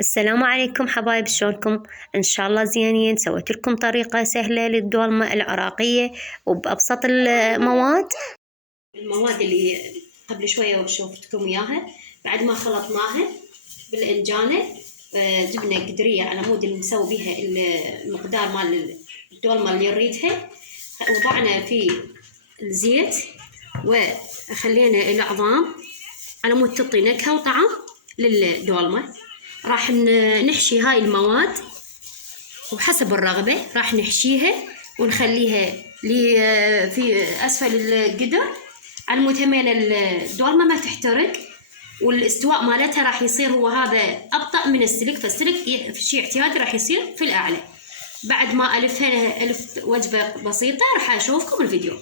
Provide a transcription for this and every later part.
السلام عليكم حبايب، شلونكم؟ ان شاء الله زينين. سويت لكم طريقة سهلة للدولمة العراقية وبأبسط المواد اللي قبل شوية شوفتكم اياها. بعد ما خلطناها بالانجانة، جبنا قدرية على مود اللي نسوي بيها المقدار مال الدولمة اللي نريدها، وضعنا في الزيت وخلينا العظام على مود تعطي نكهة وطعم للدولمة. راح نحشي هاي المواد وحسب الرغبة، راح نحشيها ونخليها في أسفل القدر على مود همين الدولمة ما تحترق، والاستواء مالتها راح يصير هو هذا أبطأ من السلق، فالسلق في شيء اعتيادي راح يصير في الأعلى. بعد ما ألف وجبة بسيطة راح أشوفكم الفيديو.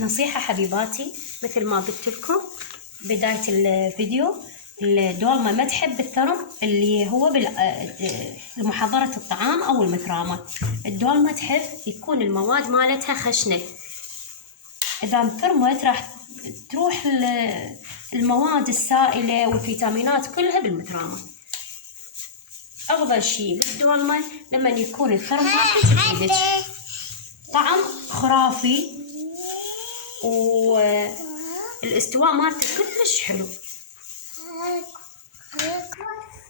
نصيحة حبيباتي، مثل ما قلت لكم بداية الفيديو، الدولمة ما تحب الثرم اللي هو بمحضرة الطعام أو المثرامة. الدولمة تحب يكون المواد مالتها خشنة. إذا انثرمت راح تروح المواد السائلة والفيتامينات كلها بالمثرامة. أفضل شيء للدولمة لما يكون الثرم واحد بإيدك، طعم خرافي والاستواء مالته كلش حلو.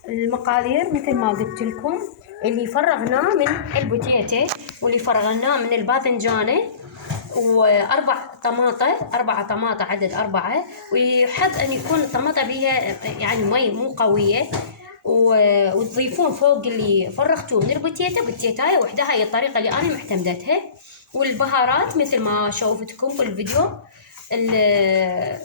المقادير مثل ما قلت لكم، اللي فرغناه من البوتيتة واللي فرغناه من الباذنجانة، وأربع طماطة عدد 4، ويحب أن يكون الطماطة بيها يعني مي مو قوية، وتضيفون فوق اللي فرغتوه من البوتيتة بوتيتاية وحدة. هاي الطريقة اللي أنا معتمدتها. والبهارات مثل ما شوفتكم بالفيديو، الهيل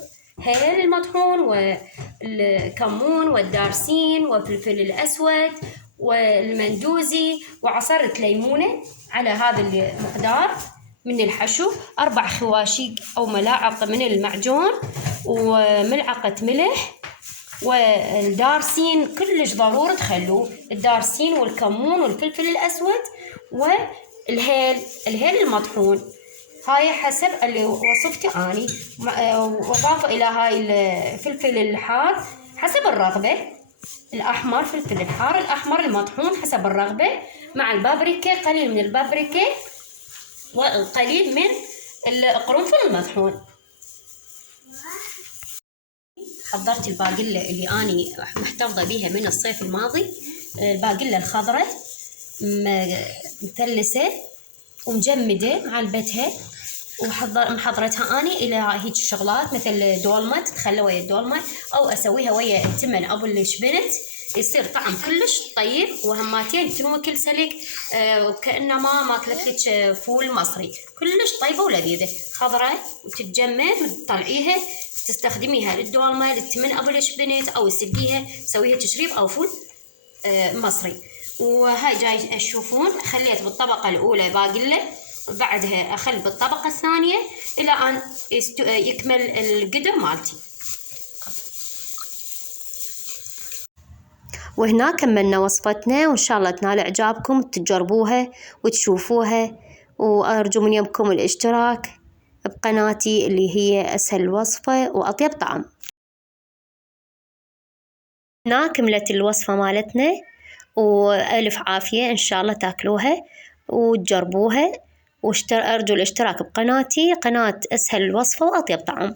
المطحون والكمون والدارسين والفلفل الأسود والمندوزي وعصرة ليمونة على هذا المقدار من الحشو، 4 خواشيق أو ملاعق من المعجون، وملعقة ملح، والدارسين كلش ضروري تخلوه، الدارسين والكمون والفلفل الأسود والهيل المطحون. هاي حسب اللي وصفتي أني، وإضافة إلى هاي الفلفل الحار حسب الرغبة، الأحمر فلفل الحار الأحمر المطحون حسب الرغبة، مع البابريكا، قليل من البابريكا وقليل من القرنفل المطحون. حضرت الباقلة اللي أني محتفظة بيها من الصيف الماضي، الباقلة الخضراء مثلسة ومجمدة معلبتها، محضرتها أني إلى هيك شغلات مثل دولمة تتخلى ويا الدولمة، أو أسويها ويا التمن أبو الشبنت، يصير طعم كلش طيب، وهماتين تنوكل سلك وكأنما ماكلت لك فول مصري، كلش طيبة ولذيذة، خضراء وتتجمد وتطلعيها تستخدميها للدولمة، للتمن أبو الشبنت، أو تسقيها تسويها تشريب أو فول مصري. وهاي جاي تشوفون خليت بالطبقة الأولى باقلة، بعدها أخل بالطبقة الثانية إلى أن يكمل القدر مالتي. وهنا كملنا وصفتنا، وإن شاء الله تنال إعجابكم تجربوها وتشوفوها، وأرجو من يمكم الاشتراك بقناتي اللي هي أسهل وصفة وأطيب طعم. هنا كملت الوصفة مالتنا، وألف عافية، إن شاء الله تاكلوها وتجربوها، أرجو الاشتراك بقناتي، قناة أسهل وصفة وأطيب طعم.